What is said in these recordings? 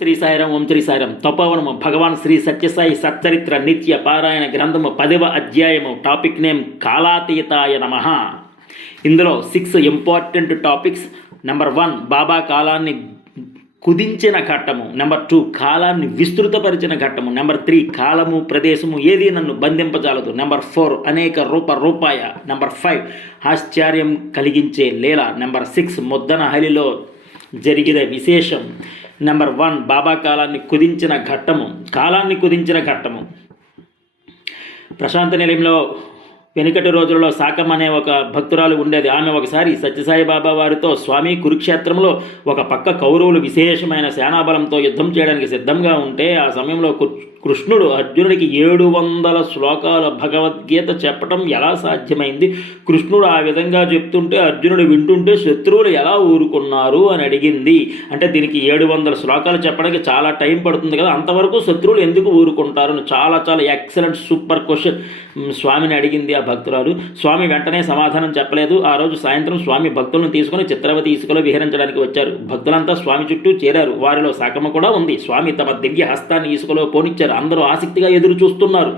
శ్రీ సాయిరాం ఓం శ్రీ సాయిరాం తపోవనము భగవాన్ శ్రీ సత్యసాయి సచ్చరిత్ర నిత్య పారాయణ గ్రంథము 10వ అధ్యాయము. టాపిక్ నేమ్ కాలాతీతాయ నమః. ఇందులో 6 ఇంపార్టెంట్ టాపిక్స్. నెంబర్ 1 బాబా కాలాన్ని కుదించిన ఘట్టము. నెంబర్ 2 కాలాన్ని విస్తృతపరిచిన ఘట్టము. నెంబర్ 3 కాలము ప్రదేశము ఏది నన్ను బంధింపజాలదు. నెంబర్ 4 అనేక రూపాయ. నెంబర్ 5 ఆశ్చర్యం కలిగించే లీల. నెంబర్ 6 ముద్దన హలిలో జరిగిన విశేషం. నెంబర్ 1 బాబా కాలాన్ని కుదించిన ఘట్టము. ప్రశాంత నిలయంలో వెనుకటి రోజులలో సాకమ్మ అనే ఒక భక్తురాలు ఉండేది. ఆమె ఒకసారి సత్యసాయి బాబా వారితో, స్వామి, కురుక్షేత్రంలో ఒక పక్క కౌరవులు విశేషమైన సేనాబలంతో యుద్ధం చేయడానికి సిద్ధంగా ఉంటే ఆ సమయంలో కృష్ణుడు అర్జునుడికి 700 శ్లోకాల భగవద్గీత చెప్పటం ఎలా సాధ్యమైంది? కృష్ణుడు ఆ విధంగా చెప్తుంటే అర్జునుడు వింటుంటే శత్రువులు ఎలా ఊరుకున్నారు అని అడిగింది. అంటే దీనికి 700 శ్లోకాలు చెప్పడానికి చాలా టైం పడుతుంది కదా, అంతవరకు శత్రువులు ఎందుకు ఊరుకుంటారు? చాలా చాలా ఎక్సలెంట్ సూపర్ క్వశ్చన్ స్వామిని అడిగింది ఆ భక్తురాలు. స్వామి వెంటనే సమాధానం చెప్పలేదు. ఆ రోజు సాయంత్రం స్వామి భక్తులను తీసుకుని చిత్రవతి ఇసుకలో విహరించడానికి వచ్చారు. భక్తులంతా స్వామి చుట్టూ చేరారు. వారిలో సాకమ్మ కూడా ఉంది. స్వామి తమ దివ్య హస్తాన్ని ఇసుకలో పోనిచ్చారు. అందరూ ఆసక్తిగా ఎదురు చూస్తున్నారు.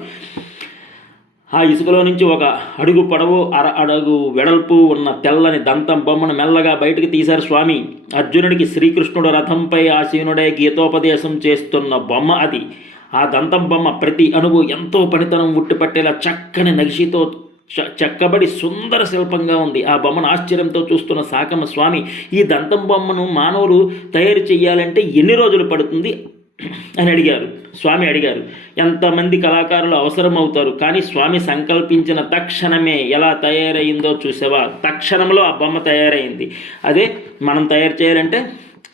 ఆ ఇసుకలో నుంచి ఒక అడుగు పొడవు, అడుగు వెడల్పు ఉన్న తెల్లని దంతం బొమ్మను మెల్లగా బయటకు తీశారు స్వామి. అర్జునుడికి శ్రీకృష్ణుడు రథంపై ఆసీనుడై గీతోపదేశం చేస్తున్న బొమ్మ అది. ఆ దంతం బొమ్మ ప్రతి అణువు ఎంతో పనితనం ఉట్టిపట్టేలా చక్కని నగిషితో చెక్కబడి సుందర శిల్పంగా ఉంది. ఆ బొమ్మను ఆశ్చర్యంతో చూస్తున్న సాకమ్మ, స్వామి, ఈ దంతం బొమ్మను మానవులు తయారు చేయాలంటే ఎన్ని రోజులు పడుతుంది అని అడిగారు. స్వామి అడిగారు, ఎంతమంది కళాకారులు అవసరమవుతారు? కానీ స్వామి సంకల్పించిన తక్షణమే ఎలా తయారైందో చూసావా? తక్షణంలో ఆ బొమ్మ తయారైంది. అదే మనం తయారు చేయాలంటే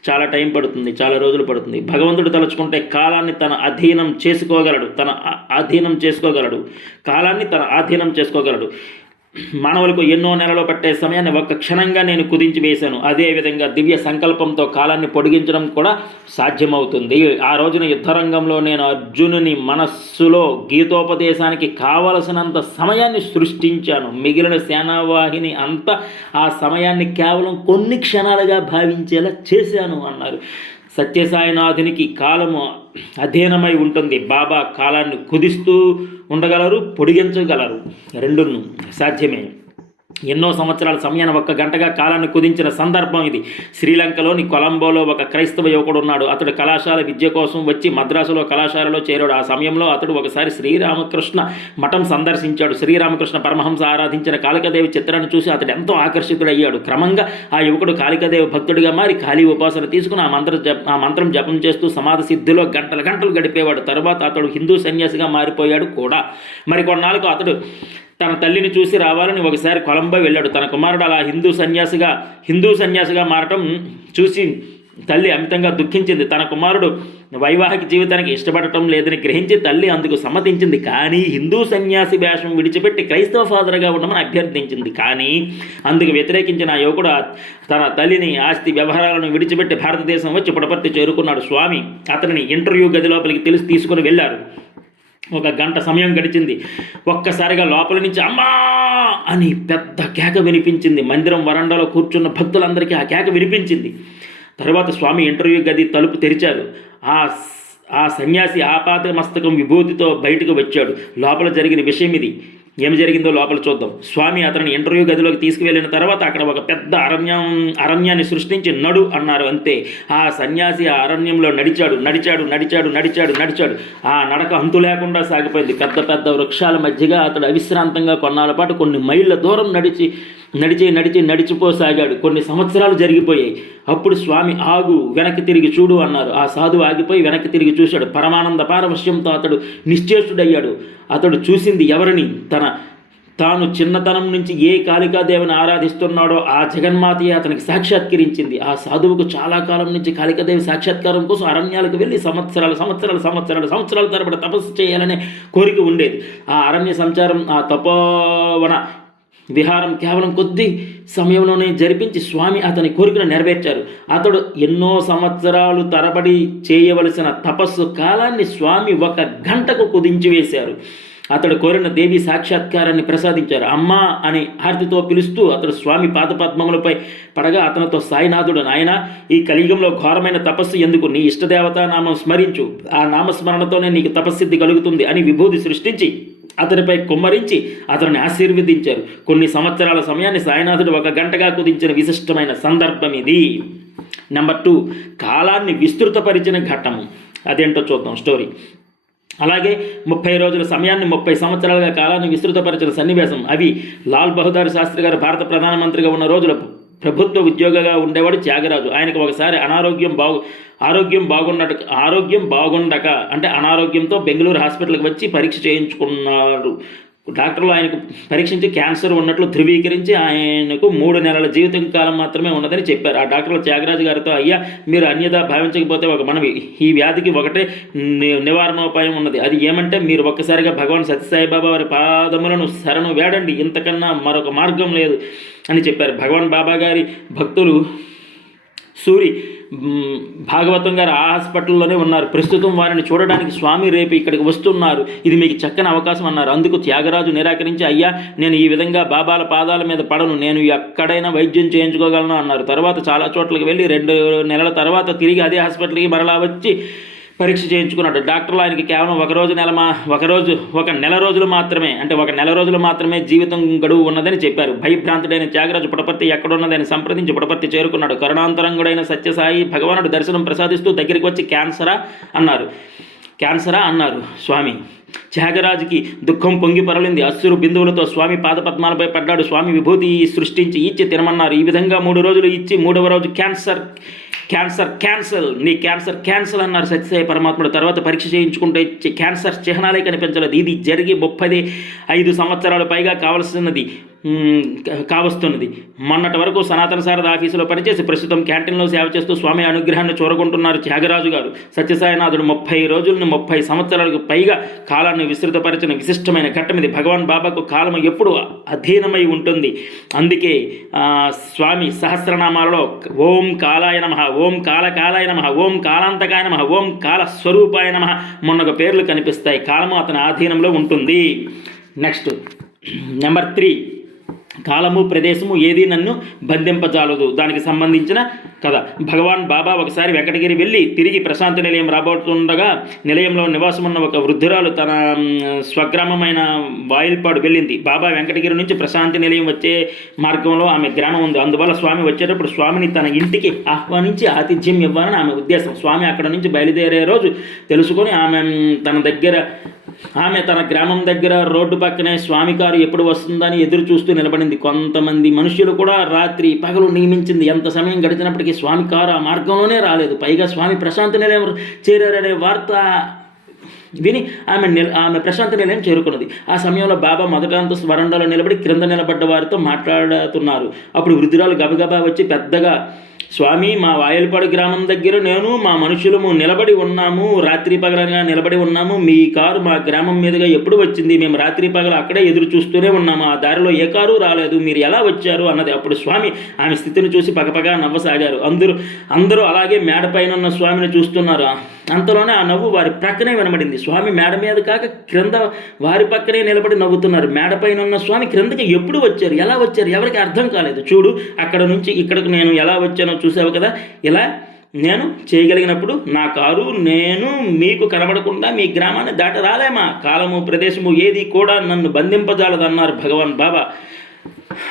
చాలా టైం పడుతుంది, చాలా రోజులు పడుతుంది. భగవంతుడు తలుచుకుంటే కాలాన్ని తన అధీనం చేసుకోగలడు. కాలాన్ని తన ఆధీనం చేసుకోగలడు. మానవులకు ఎన్నో నెలలు పట్టే సమయాన్ని ఒక్క క్షణంగా నేను కుదించి వేశాను. అదేవిధంగా దివ్య సంకల్పంతో కాలాన్ని పొడిగించడం కూడా సాధ్యమవుతుంది. ఆ రోజున యుద్ధరంగంలో నేను అర్జునుని మనస్సులో గీతోపదేశానికి కావలసినంత సమయాన్ని సృష్టించాను. మిగిలిన సేనావాహిని అంతా ఆ సమయాన్ని కేవలం కొన్ని క్షణాలుగా భావించేలా చేశాను అన్నారు. సత్యసాయినాథునికి కాలము అధీనమై ఉంటుంది. బాబా కాలాన్ని కుదిస్తూ ఉండగలరు, పొడిగించగలరు. రెండును సాధ్యమే. ఎన్నో సంవత్సరాల సమయాన్ని 1 గంటగా కాలాన్ని కుదించిన సందర్భం ఇది. శ్రీలంకలోని కొలంబోలో ఒక క్రైస్తవ యువకుడు ఉన్నాడు. అతడు కళాశాల విద్య కోసం వచ్చి మద్రాసులో కళాశాలలో చేరాడు. ఆ సమయంలో అతడు ఒకసారి శ్రీరామకృష్ణ మఠం సందర్శించాడు. శ్రీరామకృష్ణ పరమహంస ఆరాధించిన కాళికాదేవి చిత్రాన్ని చూసి అతడు ఎంతో ఆకర్షితుడయ్యాడు. క్రమంగా ఆ యువకుడు కాళికాదేవి భక్తుడిగా మారి కాళీ ఉపాసన తీసుకుని ఆ మంత్రం జపం చేస్తూ సమాధి సిద్ధిలో గంటలు గడిపేవాడు. తర్వాత అతడు హిందూ సన్యాసిగా మారిపోయాడు కూడా. మరికొన్నాళ్ళకు అతడు తన తల్లిని చూసి రావాలని ఒకసారి కొలంబో వెళ్ళాడు. తన కుమారుడు అలా హిందూ సన్యాసిగా మారటం చూసి తల్లి అమితంగా దుఃఖించింది. తన కుమారుడు వైవాహిక జీవితానికి ఇష్టపడటం లేదని గ్రహించి తల్లి అందుకు సమ్మతించింది. కానీ హిందూ సన్యాసి వేషం విడిచిపెట్టి క్రైస్తవ ఫాదర్గా ఉండమని అభ్యర్థించింది. కానీ అందుకు వ్యతిరేకించిన ఆ యువకుడు తన తల్లిని, ఆస్తి వ్యవహారాలను విడిచిపెట్టి భారతదేశం వచ్చి పుటపర్తి చేరుకున్నాడు. స్వామి అతనిని ఇంటర్వ్యూ గది లోపలికి తీసుకుని వెళ్ళారు. 1 గంట సమయం గడిచింది. ఒక్కసారిగా లోపల నుంచి అమ్మా అని పెద్ద కేక వినిపించింది. మందిరం వరండాలో కూర్చున్న భక్తులందరికీ ఆ కేక వినిపించింది. తర్వాత స్వామి ఇంటర్వ్యూ గది తలుపు తెరిచారు. ఆ సన్యాసి ఆపాత మస్తకం విభూతితో బయటకు వచ్చాడు. లోపల జరిగిన విషయం ఇది. ఏమి జరిగిందో లోపల చూద్దాం. స్వామి అతనిని ఇంటర్వ్యూ గదిలోకి తీసుకువెళ్ళిన తర్వాత అక్కడ ఒక పెద్ద అరణ్యాన్ని సృష్టించి నడు అన్నారు. అంతే. ఆ సన్యాసి ఆ అరణ్యంలో నడిచాడు. ఆ నడక అంతు లేకుండా సాగిపోయింది. పెద్ద వృక్షాల మధ్యగా అతడు అవిశ్రాంతంగా కొన్నాళ్ళ పాటు కొన్ని మైళ్ళ దూరం నడిచిపోసాగాడు. కొన్ని సంవత్సరాలు జరిగిపోయాయి. అప్పుడు స్వామి, ఆగు, వెనక్కి తిరిగి చూడు అన్నారు. ఆ సాధువు ఆగిపోయి వెనక్కి తిరిగి చూశాడు. పరమానంద పారవశ్యంతో అతడు నిశ్చేష్టుడయ్యాడు. అతడు చూసింది ఎవరిని? తాను చిన్నతనం నుంచి ఏ కాళికాదేవిని ఆరాధిస్తున్నాడో ఆ జగన్మాతయే అతనికి సాక్షాత్కరించింది. ఆ సాధువుకు చాలా కాలం నుంచి కాళికాదేవి సాక్షాత్కారం కోసం అరణ్యాలకు వెళ్ళి సంవత్సరాల తరబడి తపస్సు చేయాలనే కోరిక ఉండేది. ఆ అరణ్య సంచారం, ఆ తపోవన విహారం కేవలం కొద్ది సమయంలోనే జరిపించి స్వామి అతని కోరికను నెరవేర్చారు. అతడు ఎన్నో సంవత్సరాలు తరబడి చేయవలసిన తపస్సు కాలాన్ని స్వామి 1 గంటకు కుదించి వేశారు. అతడు కోరిన దేవి సాక్షాత్కారాన్ని ప్రసాదించారు. అమ్మా అని హారతితో పిలుస్తూ అతడు స్వామి పాదపద్మములపై పడగా అతనితో సాయినాథుడు, నాయన, ఈ కలియుగంలో ఘోరమైన తపస్సు ఎందుకు? నీ ఇష్టదేవతా నామం స్మరించు, ఆ నామస్మరణతోనే నీకు తపస్సిద్ధి కలుగుతుంది అని విభూతి సృష్టించి అతనిపై కుమ్మరించి అతన్ని ఆశీర్వదించారు. కొన్ని సంవత్సరాల సమయాన్ని సాయినాథుడు 1 గంటగా కుదించిన విశిష్టమైన సందర్భం ఇది. నెంబర్ 2, కాలాన్ని విస్తృతపరిచిన ఘట్టము. అదేంటో చూద్దాం స్టోరీ. అలాగే 30 రోజుల సమయాన్ని 30 సంవత్సరాలుగా కాలాన్ని విస్తృతపరిచిన సన్నివేశం. అవి లాల్ బహదూర్ శాస్త్రి గారు భారత ప్రధానమంత్రిగా ఉన్న రోజుల ప్రభుత్వ ఉద్యోగిగా ఉండేవాడు త్యాగరాజు. ఆయనకు ఒకసారి ఆరోగ్యం బాగుండక అంటే అనారోగ్యంతో బెంగళూరు హాస్పిటల్కి వచ్చి పరీక్ష చేయించుకున్నాడు. డాక్టర్లు ఆయనకు పరీక్షించి క్యాన్సర్ ఉన్నట్లు ధృవీకరించి ఆయనకు 3 నెలల జీవితం కాలం మాత్రమే ఉన్నదని చెప్పారు. ఆ డాక్టర్లు త్యాగరాజు గారితో, అయ్యా, మీరు అన్యదా భావించకపోతే ఒక మనవి, ఈ వ్యాధికి ఒకటే నివారణోపాయం ఉన్నది. అది ఏమంటే మీరు ఒక్కసారిగా భగవాన్ సత్యసాయిబాబా వారి పాదములను శరణు వేడండి, ఇంతకన్నా మరొక మార్గం లేదు అని చెప్పారు. భగవాన్ బాబా గారి భక్తులు సూరి భాగవతం గారు ఆ హాస్పిటల్లోనే ఉన్నారు. ప్రస్తుతం వారిని చూడడానికి స్వామి రేపు ఇక్కడికి వస్తున్నారు. ఇది మీకు చక్కని అవకాశం అన్నారు. అందుకు త్యాగరాజు నిరాకరించి, అయ్యా, నేను ఈ విధంగా బాబాల పాదాల మీద పడను, నేను ఎక్కడైనా వైద్యం చేయించుకోగలను అన్నారు. తర్వాత చాలా చోట్లకి వెళ్ళి 2 నెలల తర్వాత తిరిగి అదే హాస్పిటల్కి మరలా వచ్చి పరీక్ష చేయించుకున్నాడు. డాక్టర్లు ఆయనకి కేవలం 1 నెల రోజులు మాత్రమే జీవితం గడువు ఉన్నదని చెప్పారు. భయభ్రాంతుడైన త్యాగరాజు పుటపర్తి ఎక్కడున్నదని సంప్రదించి పుటపర్తి చేరుకున్నాడు. కరుణాంతరంగుడైన సత్యసాయి భగవానుడు దర్శనం ప్రసాదిస్తూ దగ్గరికి వచ్చి క్యాన్సరా అన్నారు స్వామి. త్యాగరాజుకి దుఃఖం పొంగి పొరలింది. అశ్రు బిందువులతో స్వామి పాదపద్మాలపై పడ్డాడు. స్వామి విభూతి సృష్టించి ఇచ్చి తినమన్నారు. ఈ విధంగా 3 రోజులు ఇచ్చి 3వ రోజు నీ క్యాన్సర్ క్యాన్సల్ అన్నారు సత్యసాయి పరమాత్ముడు. తర్వాత పరీక్ష చేయించుకుంటే క్యాన్సర్ చిహ్నాలే కనిపించలేదు. ఇది జరిగి 35 సంవత్సరాలు పైగా కావస్తున్నది. మొన్నటి వరకు సనాతన శారద ఆఫీసులో పనిచేసి ప్రస్తుతం క్యాంటీన్లో సేవ చేస్తూ స్వామి అనుగ్రహాన్ని చూరగొంటున్నారు త్యాగరాజు గారు. సత్యసాయినాథుడు 30 రోజులను 30 సంవత్సరాలకు పైగా కాలాన్ని విస్తృతపరిచిన విశిష్టమైన ఘట్టం ఇది. భగవాన్ బాబాకు కాలం ఎప్పుడు అధీనమై ఉంటుంది. అందుకే స్వామి సహస్రనామాలలో ఓం కాలాయ నమః, ఓం కాలకాలాయ నమః, ఓం కాలాంతకాయ నమః, ఓం కాల స్వరూపాయ నమః మొన్నొక పేర్లు కనిపిస్తాయి. కాలము అతని ఆధీనంలో ఉంటుంది. నెక్స్ట్ నెంబర్ 3, కాలము ప్రదేశము ఏది నన్ను బంధింపజాలదు. దానికి సంబంధించిన కథ. భగవాన్ బాబా ఒకసారి వెంకటగిరి వెళ్ళి తిరిగి ప్రశాంతి నిలయం రాబోతుండగా నిలయంలో నివాసమున్న ఒక వృద్ధురాలు తన స్వగ్రామమైన వాయిల్పాడు వెళ్ళింది. బాబా వెంకటగిరి నుంచి ప్రశాంతి నిలయం వచ్చే మార్గంలో ఆమె గ్రామం ఉంది. అందువల్ల స్వామి వచ్చేటప్పుడు స్వామిని తన ఇంటికి ఆహ్వానించి ఆతిథ్యం ఇవ్వాలని ఆమె ఉద్దేశం. స్వామి అక్కడ నుంచి బయలుదేరే రోజు తెలుసుకొని ఆమె తన గ్రామం దగ్గర రోడ్డు పక్కనే స్వామి కారు ఎప్పుడు వస్తుందని ఎదురు చూస్తూ నిలబడింది. కొంతమంది మనుషులు కూడా రాత్రి పగలు నియమించింది. ఎంత సమయం గడిచినప్పటికీ స్వామి కారు ఆ మార్గంలోనే రాలేదు. పైగా స్వామి ప్రశాంతి నిలయం చేరారనే వార్త విని ఆమె ప్రశాంతి నిలయం చేరుకున్నది. ఆ సమయంలో బాబా మొదట అంతస్తు వరండాలో నిలబడి క్రింద నిలబడ్డ వారితో మాట్లాడుతున్నారు. అప్పుడు వృద్ధురాలు గబగబా వచ్చి పెద్దగా, స్వామి, మా వాయలపాడు గ్రామం దగ్గర నేను మా మనుషులము నిలబడి ఉన్నాము, రాత్రి పగలగా నిలబడి ఉన్నాము. మీ కారు మా గ్రామం మీదుగా ఎప్పుడు వచ్చింది? మేము రాత్రి పగల అక్కడే ఎదురు చూస్తూనే ఉన్నాము. ఆ దారిలో ఏ కారు రాలేదు. మీరు ఎలా వచ్చారు అన్నది. అప్పుడు స్వామి ఆమె స్థితిని చూసి పగపగా నవ్వసాగారు. అందరూ అలాగే మేడపైన ఉన్న స్వామిని చూస్తున్నారు. అంతలోనే ఆ నవ్వు వారి ప్రక్కనే వినబడింది. స్వామి మేడ మీద కాక క్రింద వారి పక్కనే నిలబడి నవ్వుతున్నారు. మేడపైన ఉన్న స్వామి క్రిందకి ఎప్పుడు వచ్చారు, ఎలా వచ్చారు, ఎవరికి అర్థం కాలేదు. చూడు, అక్కడ నుంచి ఇక్కడకు నేను ఎలా వచ్చానో చూసావు కదా. ఇలా నేను చేయగలిగినప్పుడు నా కారు నేను మీకు కనబడకుండా మీ గ్రామాన్ని దాట రాలేమా? కాలము ప్రదేశము ఏది కూడా నన్ను బంధింపజాలదన్నారు భగవాన్ బాబా.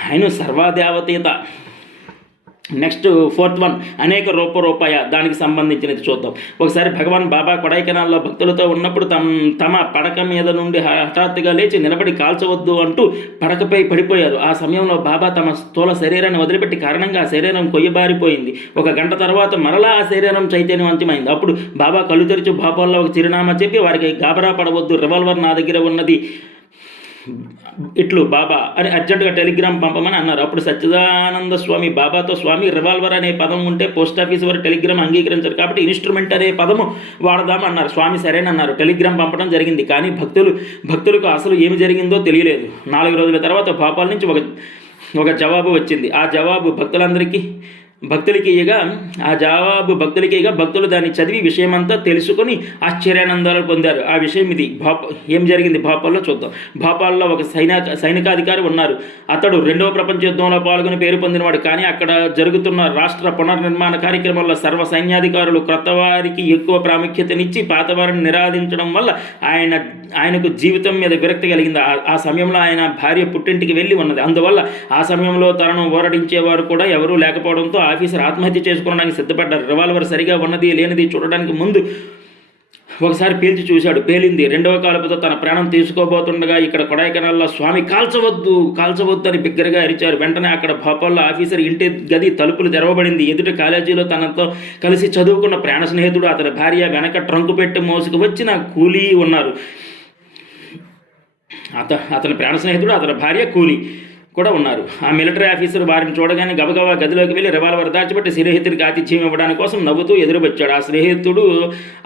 ఆయన సర్వదేవతీత. నెక్స్ట్ 4th వన్, అనేక రూపాయ. దానికి సంబంధించినది చూద్దాం. ఒకసారి భగవాన్ బాబా కొడైకెనాల్లో భక్తులతో ఉన్నప్పుడు తమ పడక మీద నుండి హఠాత్తుగా లేచి నిలబడి కాల్చవద్దు అంటూ పడకపై పడిపోయారు. ఆ సమయంలో బాబా తమ స్థూల శరీరాన్ని వదిలిపెట్టి కారణంగా ఆ శరీరం కొయ్యబారిపోయింది. 1 గంట తర్వాత మరలా ఆ శరీరం చైతన్యవంతమైంది. అప్పుడు బాబా కళ్ళు తెరిచి భోపాల్లో ఒక చిరునామా చెప్పి వారికి గాబరా పడవద్దు, రివాల్వర్ నా దగ్గర ఉన్నది, ఇట్లు బాబా అని అర్జెంటుగా టెలిగ్రామ్ పంపమని అన్నారు. అప్పుడు సచ్చిదానంద స్వామి బాబాతో, స్వామి, రివాల్వర్ అనే పదం ఉంటే పోస్ట్ ఆఫీస్ వారు టెలిగ్రామ్ అంగీకరించారు కాబట్టి ఇన్స్ట్రుమెంట్ అనే పదము వాడదామన్నారు. స్వామి సరేనన్నారు. టెలిగ్రామ్ పంపడం జరిగింది. కానీ భక్తులకు అసలు ఏమి జరిగిందో తెలియలేదు. 4 రోజుల తర్వాత భోపాల్ నుంచి ఒక జవాబు వచ్చింది. ఆ జవాబు భక్తులందరికీ భక్తులకి ఇయ్యగా ఆ జవాబు భక్తులకి ఇయ్యగా భక్తులు దాన్ని చదివి విషయమంతా తెలుసుకొని ఆశ్చర్యానందాలు పొందారు. ఆ విషయం ఇది. ఏం జరిగింది భోపాల్లో చూద్దాం. భోపాల్లో ఒక సైనికాధికారి ఉన్నారు. అతడు 2వ ప్రపంచ యుద్ధంలో పాల్గొని పేరు పొందినవాడు. కానీ అక్కడ జరుగుతున్న రాష్ట్ర పునర్నిర్మాణ కార్యక్రమంలో సర్వ సైన్యాధికారులు క్రొత్త వారికి ఎక్కువ ప్రాముఖ్యతనిచ్చి పాతవారిని నిరాధించడం వల్ల ఆయనకు జీవితం మీద విరక్తి కలిగింది. ఆ సమయంలో ఆయన భార్య పుట్టింటికి వెళ్ళి ఉన్నది. అందువల్ల ఆ సమయంలో తనను ఓరడించేవారు కూడా ఎవరూ లేకపోవడంతో ఆఫీసర్ ఆత్మహత్య చేసుకోవడానికి సిద్ధపడ్డారు. రివాల్వర్ సరిగా ఉన్నది లేనిది చూడడానికి ముందు ఒకసారి పేల్చి చూశాడు. పేలింది. 2వ కాల్పుతో తన ప్రాణం తీసుకోబోతుండగా ఇక్కడ కొడైకెనాల్లో స్వామి కాల్చవద్దు అని బిగ్గరగా అరిచారు. వెంటనే అక్కడ భోపాల్లో ఆఫీసర్ ఇంటి గది తలుపులు తెరవబడింది. ఎదుట కాలేజీలో తనతో కలిసి చదువుకున్న ప్రాణ స్నేహితుడు, అతని భార్య, వెనక ట్రంకు పెట్టి మోసుకు వచ్చిన కూలీ ఉన్నారు. అతని ప్రాణ స్నేహితుడు, అతని భార్య, కూలీ కూడా ఉన్నారు. ఆ మిలిటరీ ఆఫీసర్ వారిని చూడగానే గబగబా గదిలోకి వెళ్ళి రివాల్వర్ దాచిపెట్టి స్నేహితుడికి ఆతిథ్యం ఇవ్వడానికి కోసం నవ్వుతూ ఎదురువచ్చాడు. ఆ స్నేహితుడు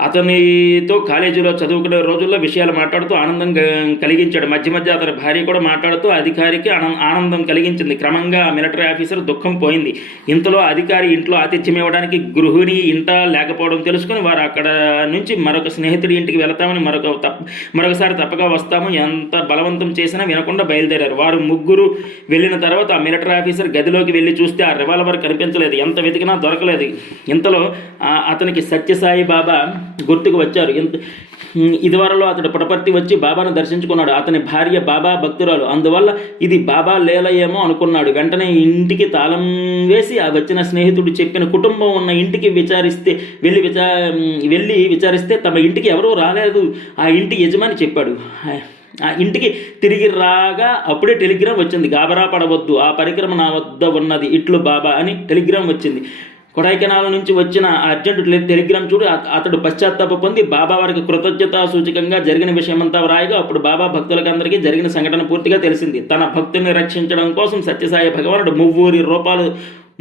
అతనితో కాలేజీలో చదువుకునే రోజుల్లో విషయాలు మాట్లాడుతూ ఆనందం కలిగించాడు. మధ్య మధ్య అతని భార్య కూడా మాట్లాడుతూ అధికారికి ఆనందం కలిగించింది. క్రమంగా ఆ మిలిటరీ ఆఫీసర్ దుఃఖం పోయింది. ఇంతలో అధికారి ఇంట్లో ఆతిథ్యం ఇవ్వడానికి గృహిణి ఇంట లేకపోవడం తెలుసుకుని వారు అక్కడ నుంచి మరొక స్నేహితుడి ఇంటికి వెళతామని మరొకసారి తప్పగా వస్తాము ఎంత బలవంతం చేసినా వినకుండా బయలుదేరారు. వారు ముగ్గురు వెళ్ళిన తర్వాత ఆ మిలిటరీ ఆఫీసర్ గదిలోకి వెళ్ళి చూస్తే ఆ రివాల్వర్ కనిపించలేదు. ఎంత వెతికినా దొరకలేదు. ఇంతలో అతనికి సత్యసాయి బాబా గుర్తుకు వచ్చారు. ఇదివరలో అతడు పుటపర్తి వచ్చి బాబాను దర్శించుకున్నాడు. అతని భార్య బాబా భక్తురాలు. అందువల్ల ఇది బాబా లేలయేమో అనుకున్నాడు. వెంటనే ఇంటికి తాళం వేసి ఆ వచ్చిన స్నేహితుడు చెప్పిన కుటుంబం ఉన్న ఇంటికి వెళ్ళి విచారిస్తే తమ ఇంటికి ఎవరూ రాలేదు. ఆ ఇంటి యజమాని చెప్పాడు. ఆ ఇంటికి తిరిగి రాగా అప్పుడే టెలిగ్రామ్ వచ్చింది. గాబరా పడవద్దు, ఆ పరికరం నా వద్ద ఉన్నది, ఇట్లు బాబా అని టెలిగ్రామ్ వచ్చింది. కొడైకెనాల్ నుంచి వచ్చిన అర్జెంటు టెలిగ్రామ్ చూడు అతడు పశ్చాత్తాప పొంది బాబా వారికి కృతజ్ఞతా సూచకంగా జరిగిన విషయమంతా వ్రాయగా అప్పుడు బాబా భక్తులకందరికీ జరిగిన సంఘటన పూర్తిగా తెలిసింది. తన భక్తుల్ని రక్షించడం కోసం సత్యసాయి భగవానుడు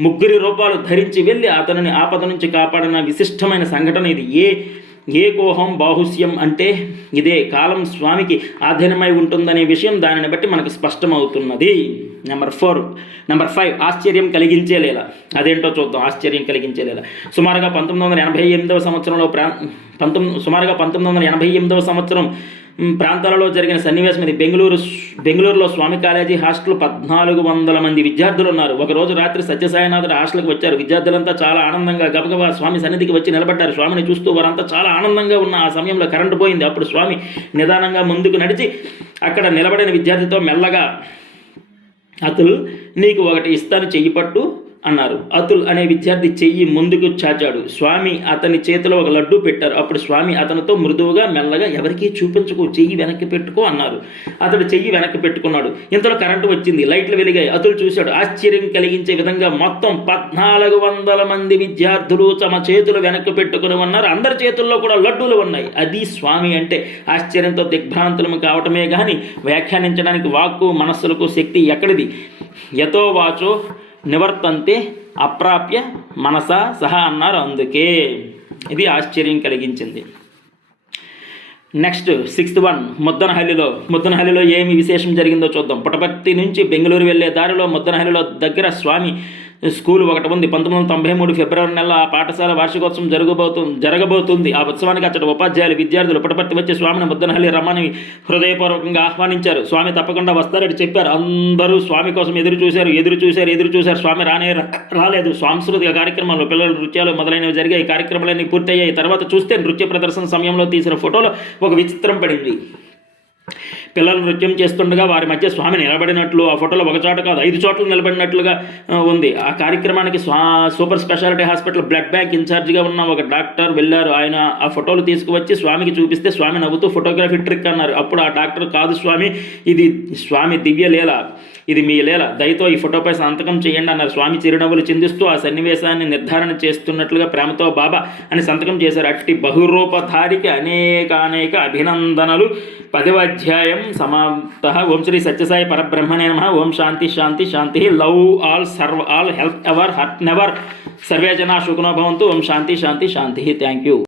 ముగ్గురి రూపాలు ధరించి వెళ్ళి అతనిని ఆపద నుంచి కాపాడిన విశిష్టమైన సంఘటన ఇది. ఏకోహం బాహుస్యం అంటే ఇదే. కాలం స్వామికి ఆధీనమై ఉంటుందనే విషయం దానిని బట్టి మనకు స్పష్టమవుతున్నది. నెంబర్ 5 ఆశ్చర్యం కలిగించేలేలా. అదేంటో చూద్దాం. ఆశ్చర్యం కలిగించేలేలా. సుమారుగా 1988వ సంవత్సరం ప్రాంతాలలో జరిగిన సన్నివేశం ఇది. బెంగళూరులో స్వామి కాలేజీ హాస్టల్ 1400 మంది విద్యార్థులు ఉన్నారు. ఒకరోజు రాత్రి సత్యసాయినాథుడు హాస్టల్కి వచ్చారు. విద్యార్థులంతా చాలా ఆనందంగా గబగబా స్వామి సన్నిధికి వచ్చి నిలబడ్డారు. స్వామిని చూస్తూ వారంతా చాలా ఆనందంగా ఉన్న ఆ సమయంలో కరెంటు పోయింది. అప్పుడు స్వామి నిదానంగా ముందుకు నడిచి అక్కడ నిలబడిన విద్యార్థితో మెల్లగా, అతుల్, నీకు ఒకటి ఇస్తాను, చెయ్యి పట్టు అన్నారు. అతుల్ అనే విద్యార్థి చెయ్యి ముందుకు చాచాడు. స్వామి అతని చేతిలో ఒక లడ్డు పెట్టారు. అప్పుడు స్వామి అతనితో మృదువుగా మెల్లగా, ఎవరికీ చూపించుకో, చెయ్యి వెనక్కి పెట్టుకో అన్నారు. అతడు చెయ్యి వెనక్కి పెట్టుకున్నాడు. ఇంతలో కరెంటు వచ్చింది. లైట్లు వెలిగాయి. అతుల్ చూశాడు. ఆశ్చర్యం కలిగించే విధంగా మొత్తం 1400 మంది విద్యార్థులు తమ చేతులు వెనక్కి పెట్టుకుని ఉన్నారు. అందరి చేతుల్లో కూడా లడ్డూలు ఉన్నాయి. అది స్వామి అంటే. ఆశ్చర్యంతో దిగ్భ్రాంతులము కావటమే కానీ వ్యాఖ్యానించడానికి వాక్కు మనస్సులకు శక్తి ఎక్కడిది. యతో వాచో నివర్తంతే అప్రాప్య మనసా సహా అన్నారు. అందుకే ఇది ఆశ్చర్యం కలిగించింది. నెక్స్ట్ 6th one ముద్దనహల్లిలో ఏమి విశేషం జరిగిందో చూద్దాం. పుటపర్తి నుంచి బెంగళూరు వెళ్ళే దారిలో ముద్దనహల్లిలో దగ్గర స్వామి స్కూల్ ఒకటి ఉంది. 1993 ఫిబ్రవరి నెల ఆ పాఠశాల వార్షికోత్సవం జరగబోతుంది. ఆ ఉత్సవానికి అచ్చటి ఉపాధ్యాయులు విద్యార్థులు పుటపర్తి వచ్చి స్వామిని ముద్దనహల్లి రమ్మని హృదయపూర్వకంగా ఆహ్వానించారు. స్వామి తప్పకుండా వస్తారని చెప్పారు. అందరూ స్వామి కోసం ఎదురు చూశారు. స్వామి రాలేదు. సాంస్కృతిక కార్యక్రమాలు, పిల్లల నృత్యాలు మొదలైనవి జరిగాయి. ఈ కార్యక్రమాలన్నీ పూర్తయ్యాయి. తర్వాత చూస్తే నృత్య ప్రదర్శన సమయంలో తీసిన ఫోటోలో ఒక విచిత్రం పడింది. పిల్లలు నృత్యం చేస్తుండగా వారి మధ్య స్వామి నిలబడినట్లు, ఆ ఫోటోలో ఒక చోట కాదు 5 చోట్ల నిలబడినట్లుగా ఉంది. ఆ కార్యక్రమానికి super speciality hospital blood bank ఇన్ఛార్జిగా ఉన్న ఒక డాక్టర్ వెళ్ళారు. ఆయన ఆ ఫోటోలు తీసుకువచ్చి స్వామికి చూపిస్తే స్వామి నవ్వుతూ ఫోటోగ్రఫీ ట్రిక్ అన్నారు. అప్పుడు ఆ డాక్టర్, కాదు స్వామి, ఇది స్వామి దివ్య లీల, ఇది మీ లీల, దయతో ఈ ఫోటోపై సంతకం చేయండి అన్నారు. స్వామి చిరునవ్వులు చిందిస్తూ ఆ సన్నివేశాన్ని నిర్ధారణ చేస్తున్నట్లుగా ప్రేమతో బాబా అని సంతకం చేశారు. అట్టి బహురూపధారికి అనేక అభినందనలు. 10వ అధ్యాయం సమాప్త. ఓం శ్రీ సత్యసాయి పరబ్రహ్మణే నమః. ఓం శాంతి శాంతి శాంతి. Love all, serve all, help ever, hurt never. సర్వే జనా సుఖినో భవంతు. ఓం శాంతి శాంతి శాంతి. Thank you.